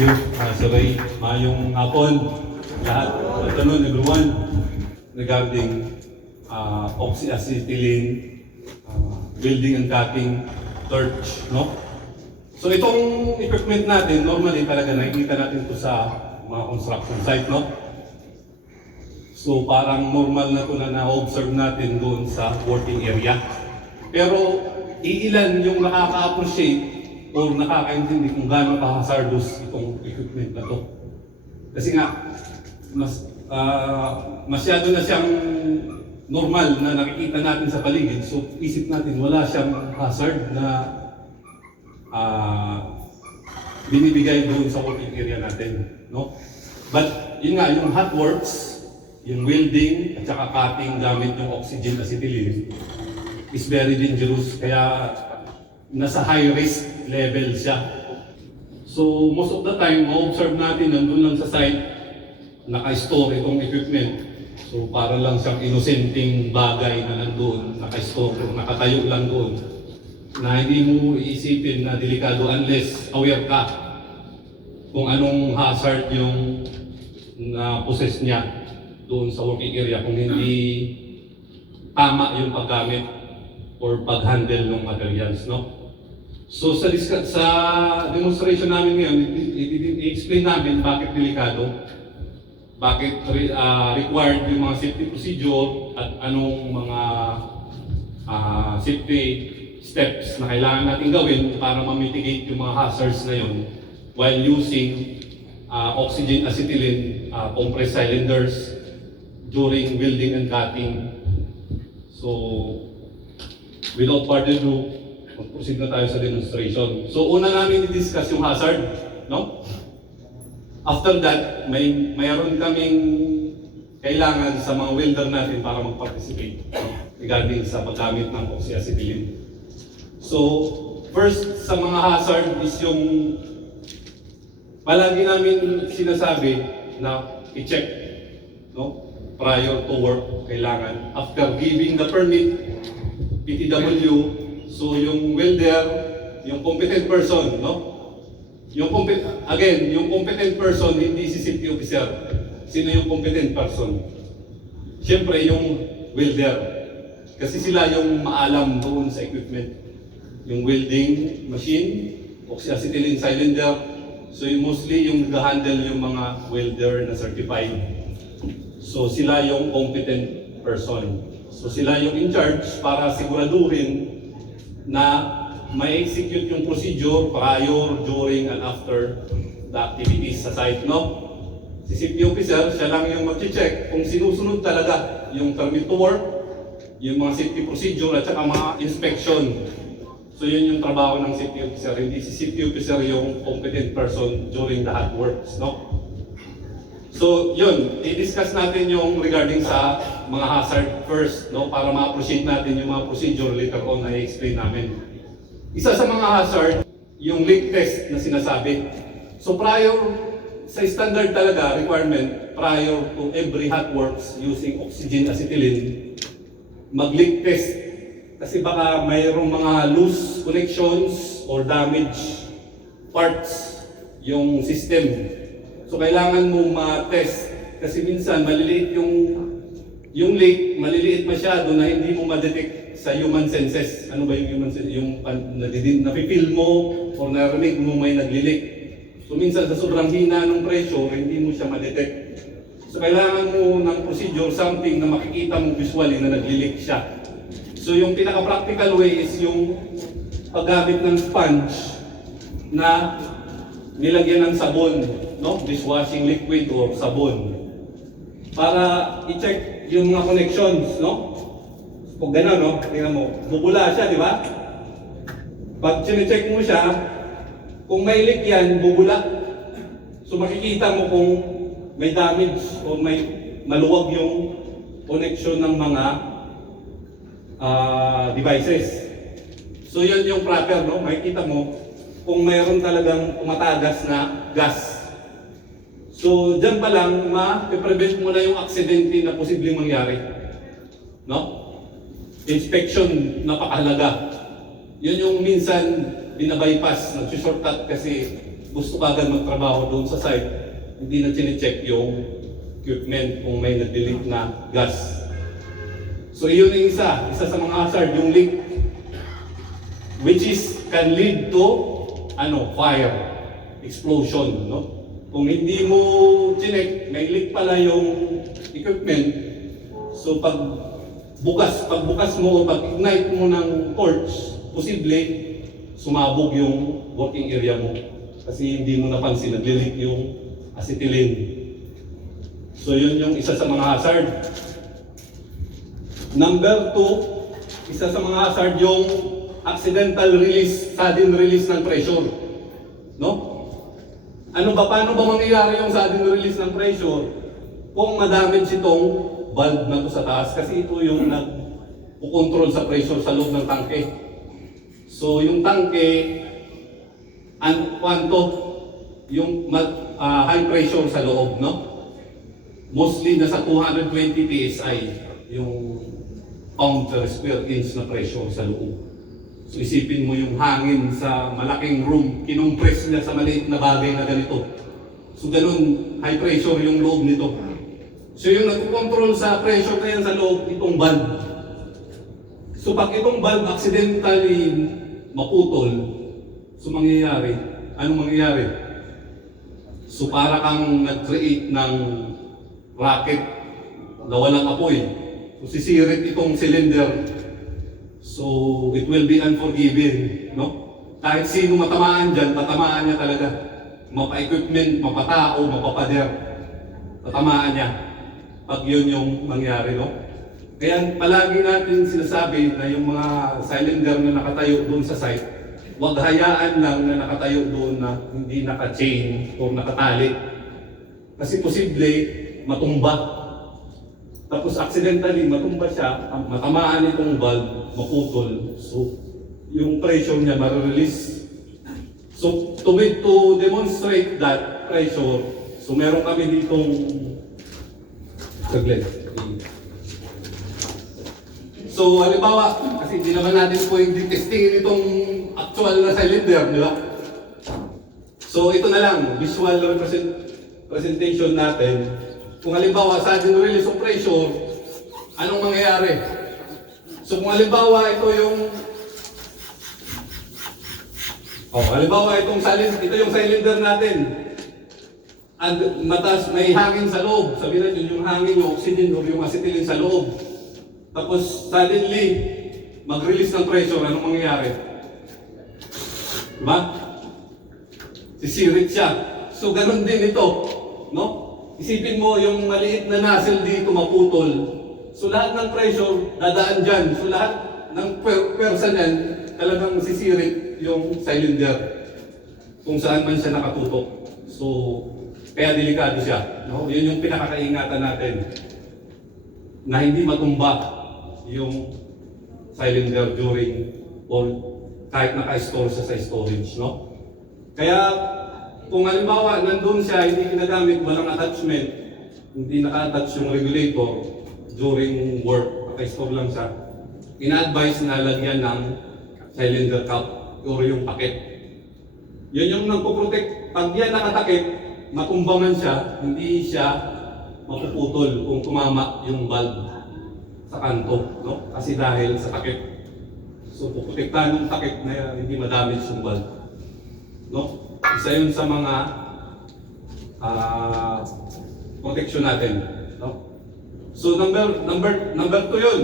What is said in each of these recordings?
you, Sir Ray. Mayong hapon lahat. Afternoon everyone. Regarding oxyacetylene, building and cutting torch, no? So itong equipment natin, normally talaga nakikita natin ito sa mga construction site, no? So parang normal na ito na na-observe natin doon sa working area. Pero iilan yung nakaka-appreciate o nakakaintindi kung gaano ka-hazardous itong equipment na ito. Kasi nga, masyado na siyang normal na nakikita natin sa paligid. So isip natin wala siyang hazard na binibigay doon sa working area natin, no? But yun nga, yung hot works, yung welding at saka cutting gamit yung oxygen acetylene is very dangerous, kaya nasa high risk level siya. So most of the time, ma-observe natin nandun lang sa site, naka-store itong equipment. So para lang siyang inosenteng bagay na nandun, naka-store, nakatayo lang doon, na hindi mo iisipin na delikado unless aware ka kung anong hazard yung na-possess niya doon sa working area, kung hindi tama yung paggamit or pag-handle ng materials, no? So sa demonstration namin ngayon, i-explain namin bakit delikado, bakit required yung mga safety procedure at anong mga safety steps na kailangan natin gawin para ma-mitigate yung mga hazards na yun while using oxygen acetylene compressed cylinders during welding and cutting. So without further ado, mag-proceed na tayo sa demonstration. So una namin i-discuss yung hazard, no? After that, mayroon kaming kailangan sa mga welder natin para mag-participate regarding sa paggamit ng oxyacetylene. So first sa mga hazard is yung palagi namin sinasabi na i-check, no? Prior to work, kailangan. After giving the permit, PTW, so yung welder, yung competent person, no? Yung competent person, hindi si safety officer. Sino yung competent person? Siyempre yung welder. Kasi sila yung maalam doon sa equipment. Yung welding machine, oxyacetylene cylinder, so yung mostly yung nag-handle yung mga welder na certified. So sila yung competent person. So sila yung in charge para siguraduhin na may execute yung procedure prior, during, and after the activities sa site, no? Si safety officer, siya lang yung mag-check kung sinusunod talaga yung permit to work, yung mga safety procedure, at saka mga inspection. So yun yung trabaho ng safety officer, hindi si safety officer yung competent person during the hot works, no? So yun, i-discuss natin yung regarding sa mga hazard first, no? Para ma-appreciate natin yung mga procedure later on na i-explain namin. Isa sa mga hazard, yung leak test na sinasabi. So prior, sa standard talaga, requirement, prior to every hot works using oxygen acetylene, mag-leak test. Kasi baka mayroong mga loose connections or damage parts yung system. So kailangan mo ma-test kasi minsan maliliit yung leak, maliliit masyado na hindi mo ma-detect sa human senses. Ano ba yung human senses? Yung nafe-feel mo o narinig mo may nagli-leak. So minsan sa sobrang hina ng pressure, hindi mo siya ma-detect. So kailangan mo ng procedure, something na makikita mo visually na nagli-leak siya. So yung pinaka-practical way is yung paggamit ng sponge na nilagyan ng sabon, no? Dishwashing liquid o sabon. Para i-check yung mga connections, no? Kung gano'n, no? Tingnan mo, bubula siya, di ba? Pag sine-check mo siya, kung may leak yan, bubula. So makikita mo kung may damage o may maluwag yung connection ng mga devices. So yun yung proper, no? Makikita mo kung mayroon talagang umatagas na gas. So dyan pa lang, ma-prevent mo na yung aksidente na posibleng mangyari. No? Inspection, napakahalaga. Yun yung minsan binabypass, nag-shortcut kasi gusto kagad magtrabaho doon sa site, hindi na chinecheck yung equipment kung may nag-leak na gas. So yun yung isa sa mga hazard, yung leak, which is can lead to fire, explosion, no? Kung hindi mo chinek, may leak pala yung equipment, so pag bukas mo o pag ignite mo ng torch, posible sumabog yung working area mo kasi hindi mo napansin, nag-leak yung acetylene. So yun yung isa sa mga hazard. Number 2, isa sa mga hazard yung accidental release, sudden release ng pressure. No? Paano ba mangyayari yung sudden release ng pressure kung madamage itong valve na to sa taas? Kasi ito yung nag-control sa pressure sa loob ng tangke. So yung tangke, yung high pressure sa loob, no? Mostly nasa 220 PSI yung pound per square inch na pressure sa loob. So isipin mo yung hangin sa malaking room, kinumpress niya sa maliit na bagay na ganito. So ganun, high pressure yung loob nito. So yung nag-control sa pressure na yan sa loob, itong valve. So pag itong valve accidentally maputol, so mangyayari, anong mangyayari? So para kang nag-create ng rocket na walang apoy. So sisirit itong cylinder. So it will be unforgiving, no? Kahit sino matamaan dyan, tatamaan niya talaga. Mapa-equipment, mapatao, mapapader. Tatamaan niya. Pag yun yung mangyari, no? Kaya palagi natin sinasabi na yung mga cylinder na nakatayo doon sa site, huwag hayaan lang na nakatayo doon na hindi naka-chain o nakatali. Kasi posible matumba. Tapos accidentally matumba siya, matamaan itong valve, maputol. So yung pressure niya ma-release. So to demonstrate that pressure, so meron kami ditong saglit. So halimbawa, kasi hindi naman natin pwedeng testingin itong actual na cylinder, di ba? So ito na lang, visual presentation natin. Kung halimbawa sudden release of pressure, anong mangyayari? So kung halimbawa ito yung halimbawa ito yung cylinder natin. And mataas, may hangin sa loob. Sabihin natin yung hangin, yung oxygen o yung acetylene sa loob. Tapos suddenly mag-release ng pressure, anong mangyayari? Diba? Sisirit siya. So ganun din ito, no? Isipin mo yung maliit na nozzle dito maputol. So lahat ng pressure dadaan dyan. So lahat ng pwersa niyan talagang sisirit yung cylinder kung saan man siya nakatutok. So kaya delikado siya. No? Yun yung pinakakaingatan natin na hindi matumba yung cylinder during or kahit naka-store siya sa storage. No? Kaya kung halimbawa, nandun siya, hindi ginagamit, walang attachment, hindi naka-attach yung regulator during work, naka-store lang siya, ina-advise na lagyan ng cylinder cap or yung takip. Yun yung nagpo-protect. Pag yan nakatakip, matumba man siya, hindi siya mapuputol kung tumama yung valve sa kanto, no? Kasi dahil sa takip. So, puprotektahan yung takip na hindi madamage yung valve. No? Isa yun sa mga protection natin. No? So number 2 yun.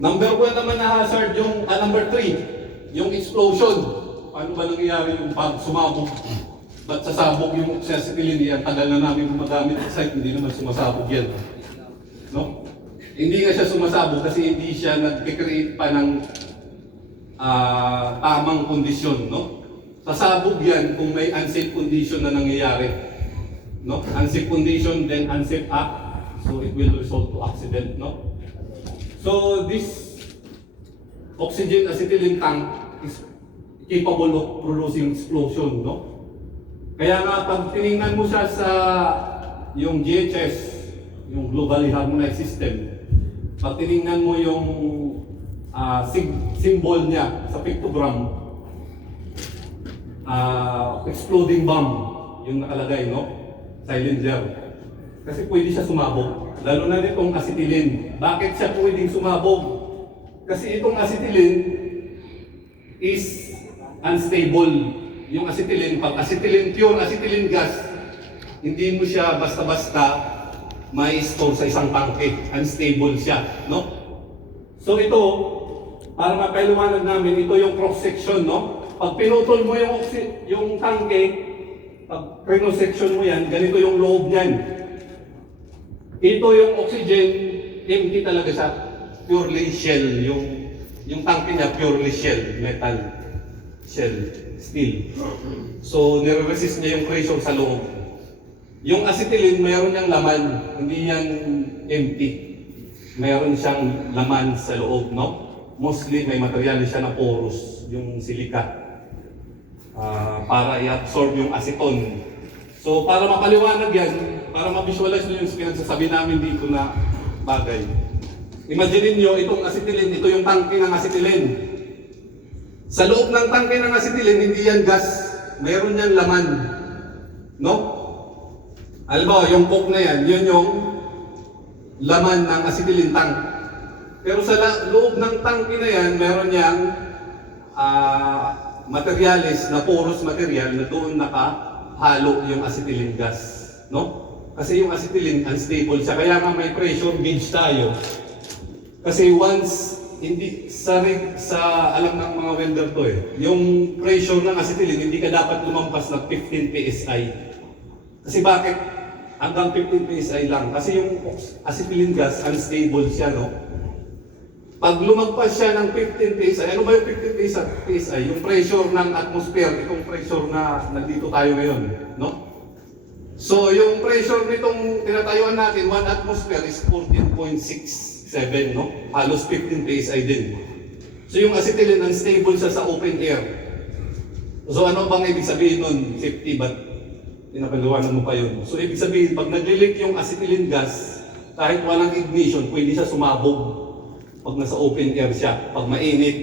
Number 1 naman na hazard yung number 3, yung explosion. Paano ba nangyayari yung pag sumabog? Ba't sasabog yung acetylene? Ang tagal na namin gumagamit sa site, hindi naman sumasabog yan. No? Hindi nga siya sumasabog kasi hindi siya nag-create pa ng tamang kondisyon, no? Sasabog yan kung may unsafe condition na nangyayari. No? Unsafe condition, then unsafe act. So it will result to accident. No? So this oxygen acetylene tank is capable of producing explosion. No? Kaya nga pag tinignan mo siya sa yung GHS, yung Globally Harmonized System, pag tinignan mo yung symbol niya sa pictogram, exploding bomb yung nakalagay, no? Silencer. Kasi pwede siya sumabog. Lalo na nitong acetylene. Bakit siya pwedeng sumabog? Kasi itong acetylene is unstable. Yung acetylene, pag acetylene, pure acetylene gas, hindi mo siya basta-basta may store sa isang tangke. Unstable siya, no? So ito, para mapaliwanag namin, ito yung cross-section, no? Pag pinutol mo yung tangke, pag cross-section mo yan, ganito yung loob niyan. Ito yung oxygen, empty talaga siya. Purely shell. Yung tangke niya, purely shell. Metal. Shell. Steel. So, nire-resist niya yung pressure sa loob. Yung acetylene, mayroon niyang laman. Hindi yan empty. Mayroon siyang laman sa loob, no? Mostly, may material siya na porous. Yung silica. Para i-absorb yung aceton. So, para mapaliwanag yan, para ma-visualize nyo yung pinagsasabi namin dito na bagay. Imagine niyo itong acetylene, ito yung tangke ng acetylene. Sa loob ng tangke ng acetylene, hindi yan gas. Mayroon yan laman. No? Halimbawa, yung coke na yan, yun yung laman ng acetylene tank. Pero sa loob ng tangke na yan, mayroon yang materialis na porous material na doon nakahalo yung acetylene gas, no? Kasi yung acetylene unstable siya, kaya nga may pressure gauge tayo. Kasi once hindi sa alam ng mga welder to yung pressure ng acetylene hindi ka dapat lumampas ng 15 PSI. Kasi bakit? Hanggang 15 PSI lang. Kasi yung acetylene gas unstable siya, no? Pag lumagpas siya ng 15 PSI, ano ba yung 15 PSI? Yung pressure ng atmosphere, itong pressure na nandito tayo ngayon, no? So, yung pressure nitong tinatayuan natin, 1 atmosphere is 14.67, no? Halos 15 PSI din. So, yung acetylene, unstable siya sa open air. So, ano bang ibig sabihin nun? Safety, but pinapagawanan mo pa yun. So, ibig sabihin, pag nag-leak yung acetylene gas, kahit walang ignition, pwede siya sumabog. Pag nasa open air siya, pag mainit,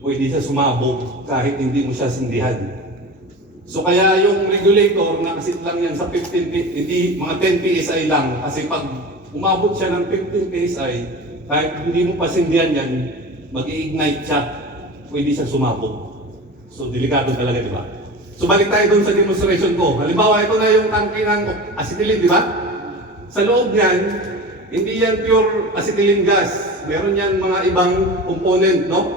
pwede siya sumabog kahit hindi mo siya sindihan. So kaya yung regulator, nakasit lang yan sa 15 hindi mga 10 PSI lang. Kasi pag umabot siya ng 15 PSI, kahit hindi mo pa sindihan yan, mag-i-ignite siya, pwede siya sumabog. So delikado talaga, di ba? So balik tayo doon sa demonstration ko. Halimbawa, ito na yung tangke ng acetylene, di ba? Sa loob niyan, hindi yan pure acetylene gas. Meron yan mga ibang component, no?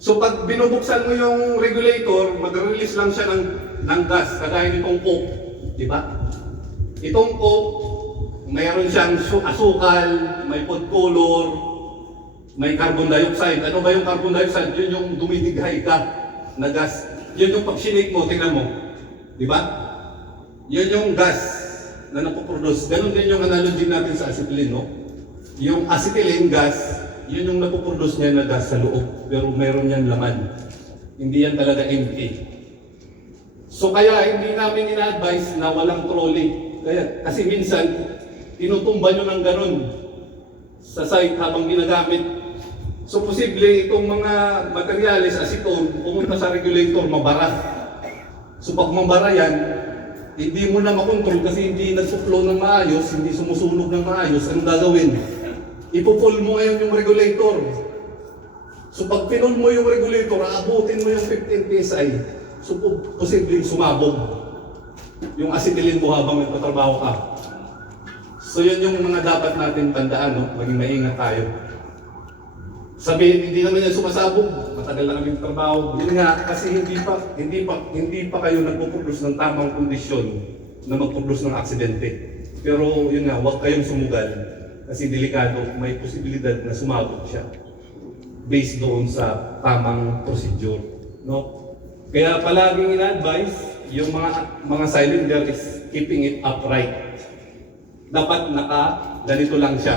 So pag binubuksan mo yung regulator, mag-release lang siya ng gas, kagaya nitong coke, di ba? Itong coke, mayroon siyang asukal, may food color, may carbon dioxide. Ano ba yung carbon dioxide? Yun yung dumidighay ka na gas. Yun yung pag sinake mo, tingnan mo. Di ba? Yun yung gas na napoproduce. Ganon din yung analogy natin sa acetylene, no? Yung acetylene gas, yun yung napoproduce niya na gas sa loob. Pero meron yan laman. Hindi yan talaga empty. So kaya hindi namin ina-advise na walang trolley. Kasi minsan, tinutumba nyo ng ganon sa site habang ginagamit. So posible itong mga materials, acetone, pumunta sa regulator, mabara. So pag mabara yan, hindi mo na makontrol kasi hindi nagsufflow ng maayos, hindi sumusunog ng maayos, anong gagawin? Ipo-pull mo ngayon yung regulator. So pag pinul mo yung regulator, aabutin mo yung 15 PSI. So posibleng sumabog yung acetylene mo habang nagtatrabaho ka. So yun yung mga dapat natin tandaan, no? Maging maingat tayo. Sabihin, hindi naman yan sumasabog, matagal na kami trabaho. Yun nga, kasi hindi pa kayo nagpo-produce ng tamang kondisyon na mag-produce ng aksidente. Pero yun nga, huwag kayong sumugal kasi delikado, may posibilidad na sumabog siya based doon sa tamang procedure, no? Kaya palaging ina-advise yung mga cylinder is keeping it upright. Dapat ganito lang siya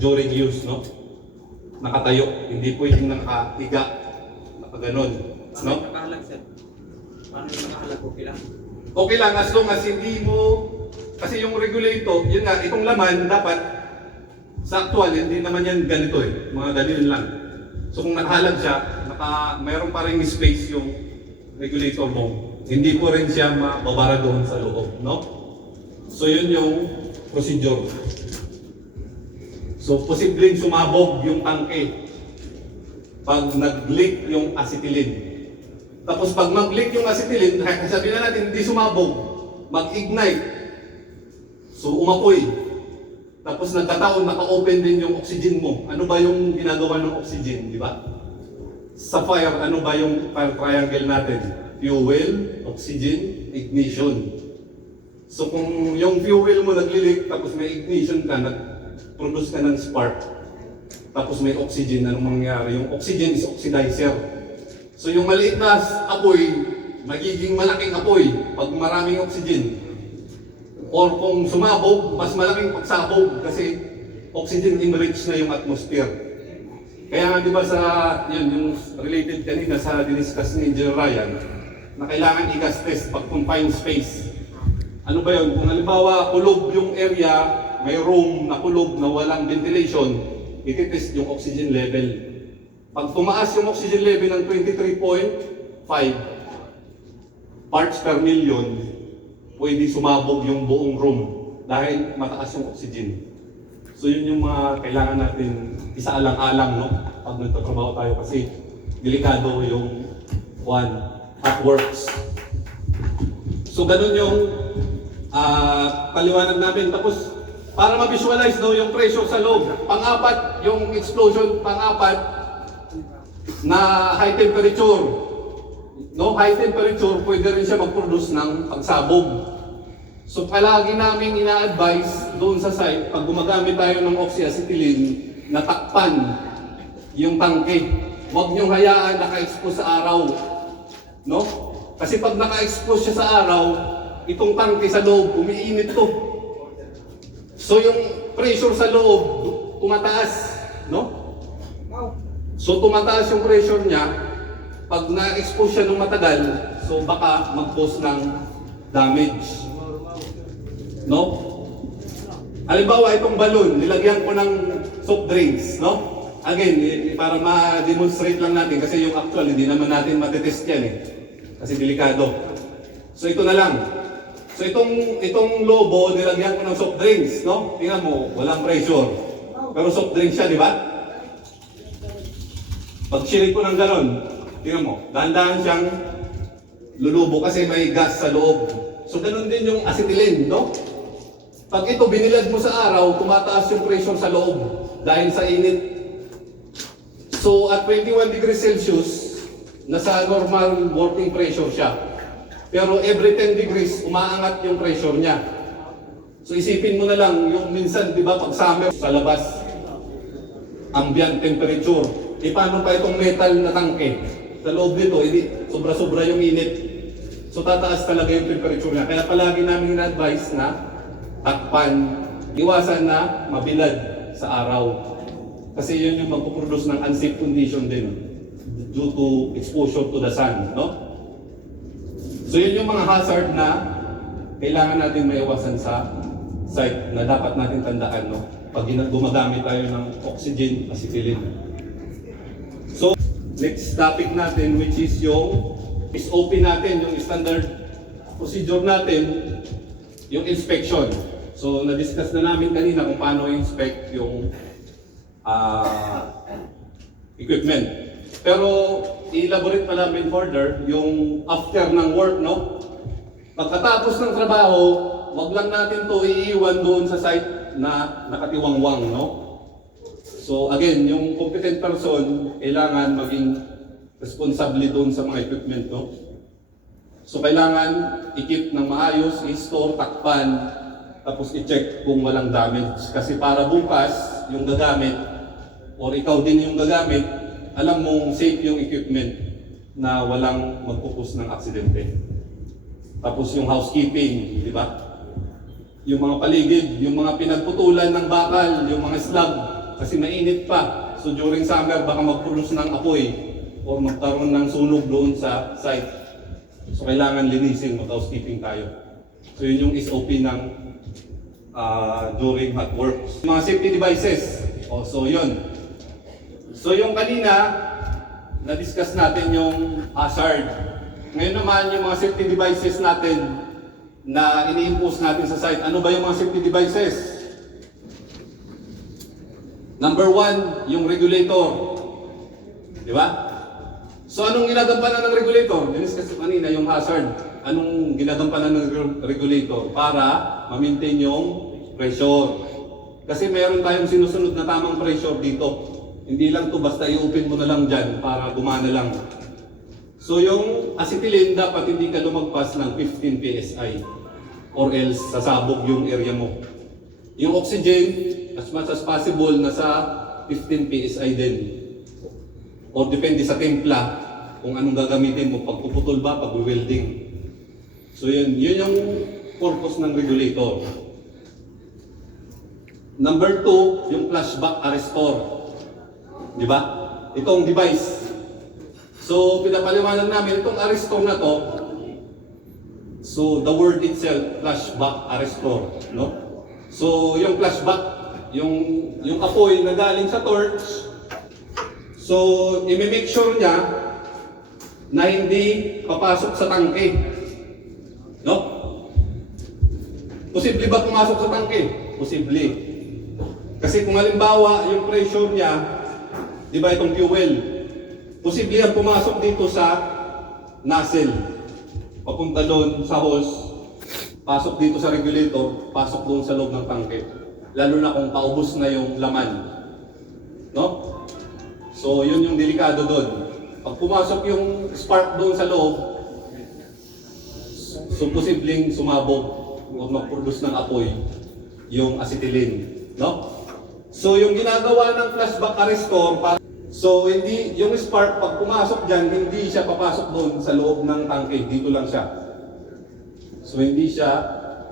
during use, no? Nakatayo, hindi pwedeng nakahiga, nakaganon, no? Nakahalag, sir. Paano yung nakahalag? Okay lang? Okay lang, as long as hindi mo, kasi yung regulator, yun nga, itong laman, dapat, sa actual, hindi naman yan ganito mga ganito lang. So kung nakahalag siya, mayroon pa rin space yung regulator mo, hindi po rin siya mababara doon sa loob, no? So yun yung procedure. So posibleng sumabog yung tangke pag nag-leak yung acetylene. Tapos pag mag-leak yung acetylene, sabihin na natin hindi sumabog, mag-ignite. So umapoy. Tapos nagkataon, naka-open din yung oxygen mo. Ano ba yung ginagawa ng oxygen, di ba? Sa fire, ano ba yung fire triangle natin? Fuel, oxygen, ignition. So kung yung fuel mo nagli-leak, tapos may ignition ka, nag-produce ka ng spark, tapos may oxygen, anong mangyayari? Yung oxygen is oxidizer. So yung maliit na apoy, magiging malaking apoy pag maraming oxygen. Or kung sumabog, mas malaking pagsabog kasi oxygen enriched na yung atmosphere. Kaya nga di ba sa, yun, yung related kanina sa diniscuss ni Engineer Ryan, na kailangan i-gas test pag confined space. Ano ba yun? Kung halimbawa kulob yung area, may room na kulob na walang ventilation, ititest yung oxygen level. Pag tumaas yung oxygen level ng 23.5 parts per million, pwede sumabog yung buong room dahil mataas yung oxygen. So yun yung mga kailangan natin isaalang-alang, no? Pag nagtatrabaho tayo kasi delikado yung hot works. So ganun yung paliwanag namin. Tapos para ma-visualize no, yung pressure sa loob. Pang-apat, yung explosion, pang-apat, na high temperature. No, high temperature, pwede rin siya mag-produce ng pagsabog. So palagi namin ina-advise doon sa site, pag gumagamit tayo ng oxyacetylene, natakpan yung tangke. Huwag niyong hayaan naka-expose sa araw. No? Kasi pag naka-expose siya sa araw, itong tangke sa loob, umiinit to. So yung pressure sa loob, tumataas. No? So tumataas yung pressure niya, pag na-expose siya ng matagal, so baka mag-cause ng damage. No? Halimbawa, itong balon, nilagyan ko ng soft drinks, no? Again, para ma-demonstrate lang natin, kasi yung actual, hindi naman natin matitest yan eh. Kasi delikado. So ito na lang. So itong lobo, nilagyan ko ng soft drinks, no? Tingnan mo, walang pressure. Pero soft drinks siya, di ba? Pag shirik ko ng ganon, tingnan mo, dahan-dahan siyang lulubo kasi may gas sa loob. So ganun din yung acetylene, no? Pag ito binilad mo sa araw, tumataas yung pressure sa loob dahil sa init. So at 21 degrees Celsius, nasa normal working pressure siya. Pero every 10 degrees, umaangat yung pressure niya. So isipin mo na lang, yung minsan, di ba, pag summer sa labas, ambient temperature. E paano pa itong metal na tangke? Sa loob nito, sobra-sobra yung init. So tataas talaga yung temperature niya. Kaya palagi namin na-advise na takpan, iwasan na mabilad sa araw. Kasi yun yung magpuproduce ng unsafe condition din due to exposure to the sun, no? So yun yung mga hazard na kailangan natin maiwasan sa site na dapat natin tandaan, no? Pag gumagamit tayo ng oxygen, acetylene. So, next topic natin, which is yung SOP natin, yung standard procedure natin, yung inspection. So, na-discuss na namin kanina kung paano inspect yung equipment. Pero, i-elaborate pa namin further yung after ng work, no? Pagkatapos ng trabaho, wag lang natin to iiwan doon sa site na nakatiwangwang, no? So again, yung competent person, kailangan maging responsable doon sa mga equipment, no? So kailangan i-keep ng maayos, i-store, takpan, tapos i-check kung walang damage. Kasi para bukas, yung gagamit, or ikaw din yung gagamit, alam mong safe yung equipment na walang magpupus ng aksidente. Tapos yung housekeeping, di ba? Yung mga paligid, yung mga pinagputulan ng bakal, yung mga slab, kasi mainit pa. So during summer, baka mag-produce ng apoy o magkaroon ng sunog doon sa site. So kailangan linisin, mag-housekeeping tayo. So yun yung SOP ng during hot works. Mga safety devices, so yun. So yung kanina, na-discuss natin yung hazard. Ngayon naman, yung mga safety devices natin na ini-impose natin sa site. Ano ba yung mga safety devices? Number one, yung regulator. Di ba? So anong ginagampanan ng regulator? Dinis kasi kanina yung hazard. Anong ginagampanan ng regulator? Para ma-maintain yung pressure. Kasi meron tayong sinusunod na tamang pressure dito. Hindi lang to basta i-open mo na lang dyan para gumana lang. So yung acetylene dapat hindi ka lumagpas ng 15 PSI or else sasabog yung area mo. Yung oxygen, as much as possible, nasa 15 PSI din. O depende sa timpla kung anong gagamitin mo, pagpuputol ba, pag-welding. So yun yung purpose ng regulator. Number 2, yung flashback arrestor. Di ba? Itong device. So, pinapaliwanag namin itong arrestor na to. So, the word itself, flashback arrestor, no? So, yung flashback, yung apoy na galing sa torch. So, i-make sure niya na hindi papasok sa tangke. No? Posible ba pumasok sa tangke? Posible. Kasi kung halimbawa, yung pressure niya, di ba itong fuel, posible yan pumasok dito sa nozzle. Papunta doon sa hose, pasok dito sa regulator, pasok doon sa loob ng tangke. Lalo na kung paubos na yung laman. No? So, yun yung delikado doon. Pag pumasok yung spark doon sa loob, so posibleng sumabog o mag-produce ng apoy yung acetylene. No? So, yung ginagawa ng flashback arrestor, so hindi, yung spark pag pumasok dyan, hindi siya papasok doon sa loob ng tangke, dito lang siya. So hindi siya,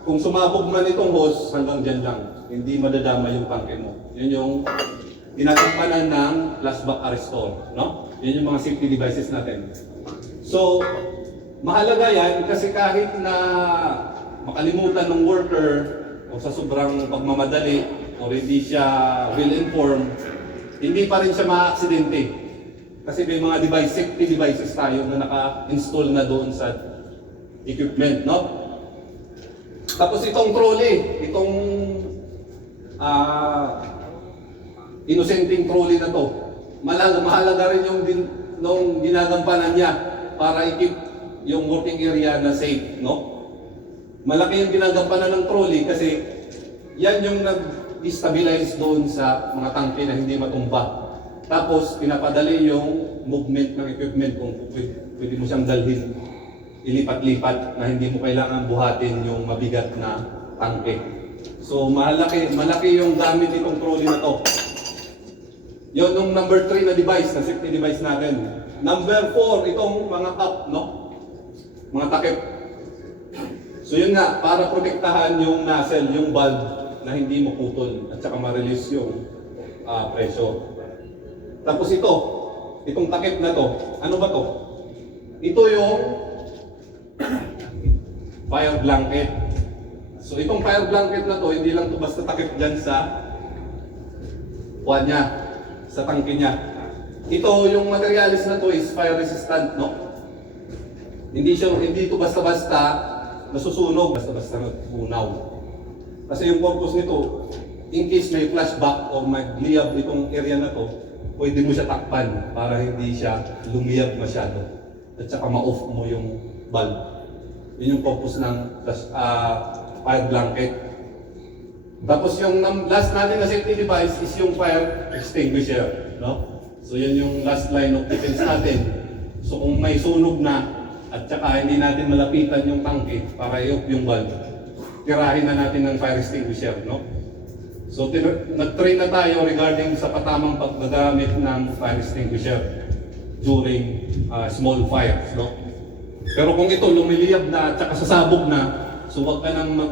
kung sumabog man itong hose, hanggang dyan lang. Hindi madadama yung tangke mo. Yun yung ginagampanan ng flashback arrestor. No? Yun yung mga safety devices natin. So, mahalaga yan kasi kahit na makalimutan ng worker o sa sobrang pagmamadali o hindi siya well-informed, hindi pa rin siya ma-aksidente. Kasi may mga safety devices tayo na naka-install na doon sa equipment, no? Tapos itong trolley, itong inosenteng trolley na to, mahalaga rin yung nung ginagampanan niya para i-keep yung working area na safe, no? Malaki yung ginagampanan ng trolley kasi yan yung nag-stabilize doon sa mga tangke na hindi matumba. Tapos, pinapadali yung movement ng equipment kung pwede mo siyang dalhin, ilipat-lipat na hindi mo kailangan buhatin yung mabigat na tangke. So, malaki yung gamit nitong trolley na to. Yun yung number 3 na device, na safety device natin. Number 4, itong mga cup, no? Mga takip. So yun nga, para protektahan yung nozzle, yung valve na hindi maputol at saka ma-release yung pressure. Tapos itong takip na to, ano ba to? Ito yung fire blanket. So itong fire blanket na to, hindi lang to basta takip dyan sa kuwan niya, sa tangke niya. Ito, yung materialis na to is fire resistant, no? Hindi ito basta-basta nasusunog, basta-basta natunaw. Kasi yung purpose nito, in case may flashback o magliyab itong area na to, pwede mo siya takpan para hindi siya lumiyab masyado. At saka ma-off mo yung bulb. Yun yung purpose ng fire blanket. Tapos yung last natin na safety device is yung fire extinguisher. No? So yun yung last line of defense natin. So kung may sunog na, at saka hindi natin malapitan yung tangke para i-off yung bulb, tirahin na natin ng fire extinguisher, no? So nag-train na tayo regarding sa patamang paggagamit ng fire extinguisher during small fires, no? Pero kung ito lumiliyab na at saka sasabog na, so wag ka nang no?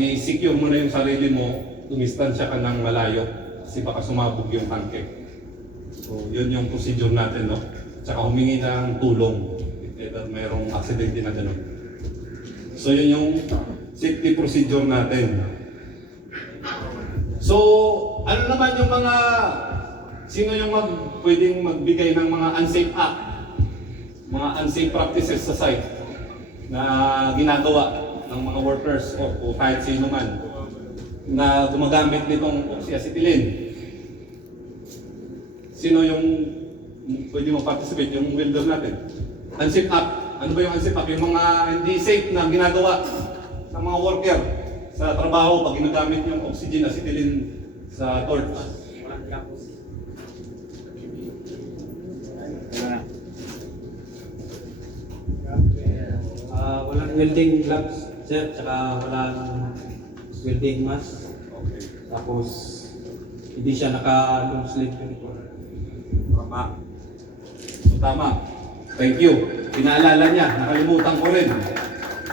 I-secure mo na yung sarili mo, dumistansya ka ng malayo kasi baka sumabog yung tangke. So yun yung procedure natin, no? Tsaka humingi ng tulong if ever mayroong aksidente na gano'n. So yun yung safety procedure natin. So ano naman yung sino yung pwedeng magbigay ng mga unsafe act mga unsafe practices sa site na ginagawa ng mga workers o kahit sino man na gumagamit nitong oxyacetylene. Sino yung pwede mag-participate? Yung welder natin. Unsafe act. Ano ba yung unsafe act? Yung mga hindi safe na ginagawa ng mga worker sa trabaho pag ginagamit yung oxygen acetylene sa torch. Walang gloves. Walang welding gloves, sir, tsaka walang welding mask. Okay. Tapos, hindi siya naka-long sleeve uniform. Tama. So, tama. Thank you. Pinaalala niya, nakalimutan ko rin.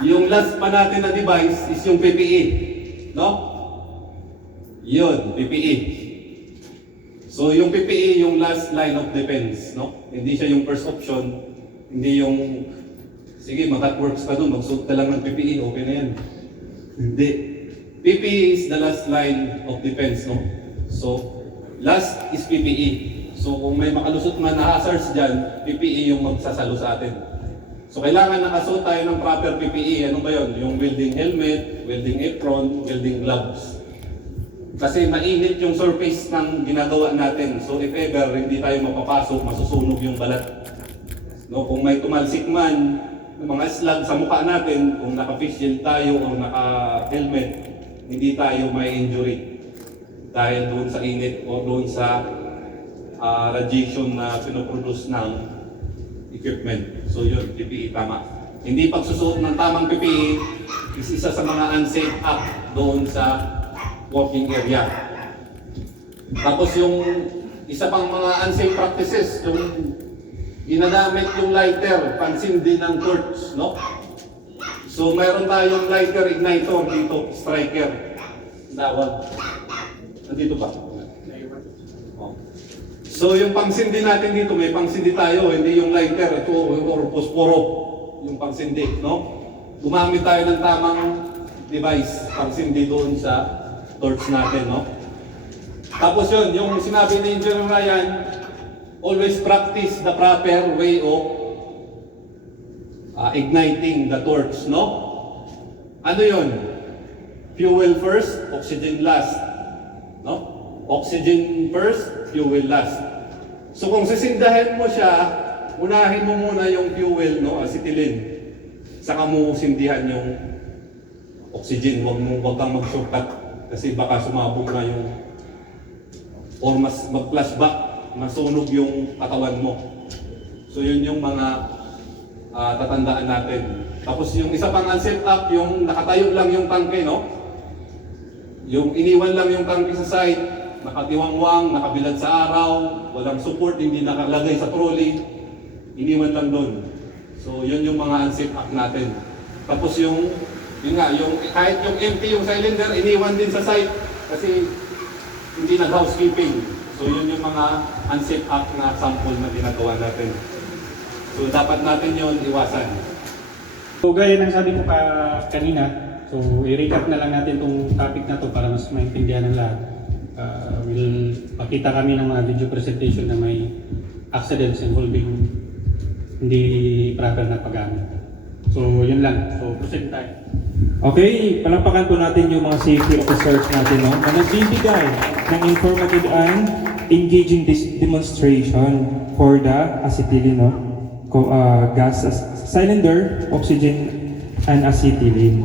Yung last pa natin na device is yung PPE. No? Yun, PPE. So, yung PPE, yung last line of defense. No? Hindi siya yung first option. Hindi yung, sige, mag-works ka dun, magsuot ka lang ng PPE, okay na yan. Hindi. PPE is the last line of defense. No? So, last is PPE. So kung may makalusot man na hazards dyan, PPE yung magsasalo sa atin. So kailangan nakasuot tayo ng proper PPE. Ano ba yun? Yung welding helmet, welding apron, welding gloves. Kasi mainit yung surface ng ginagawa natin. So if ever hindi tayo mapapasok, masusunog yung balat. No, kung may tumalsik man, yung mga slag sa mukha natin, kung naka-face shield tayo o naka-helmet, hindi tayo may injury. Dahil doon sa init o doon sa radiation na pinoproduce ng equipment. So yun, PPE tama. Hindi pagsusuot ng tamang PPE is isa sa mga unsafe act doon sa working area. Tapos yung isa pang mga unsafe practices, yung ginagamit yung lighter, pansindi ng torch, no? So mayroon tayong lighter igniter dito, striker. Tawag. Nandito ba? Oh. So yung pangsindi natin dito, may pangsindi tayo, hindi yung lighter, ito or posporo, yung pangsindi, no? Gumamit tayo ng tamang device, pangsindi doon sa torch natin, no? Tapos yun, yung sinabi ni Engineer Ryan, always practice the proper way of igniting the torch, no? Ano yun? Fuel first, oxygen last, no? Oxygen first, fuel last. So kung sisindahin mo siya, unahin mo muna yung fuel, no, acetylene. Saka mo sindihan yung oxygen. Huwag kang mag-shortcut kasi baka sumabog na yung or mas mag-flashback, masunog yung katawan mo. So yun yung mga tatandaan natin. Tapos yung isa pang unsafe act, yung nakatayo lang yung tangke, no? Yung iniwan lang yung tangke sa side, nakatiwangwang, nakabilad sa araw, walang support, hindi nakalagay sa trolley, iniwan lang doon. So yun yung mga unsafe act natin. Tapos yung kahit yung empty yung cylinder, iniwan din sa site kasi hindi nag-housekeeping. So yun yung mga unsafe act na sample na ginagawa natin. So dapat natin yun iwasan. So gaya ng sabi ko kanina, so i-recap na lang natin itong topic na to para mas maintindihan ng lahat. We'll pakita kami ng mga video presentation na may accidents involving hindi proper na paggamit. So yun lang. So proceed tayo. Okay, palakpakan po natin yung mga safety officers natin, no? Na nagbibigay ng informative and engaging demonstration for the acetylene, no? Gas cylinder, oxygen, and acetylene.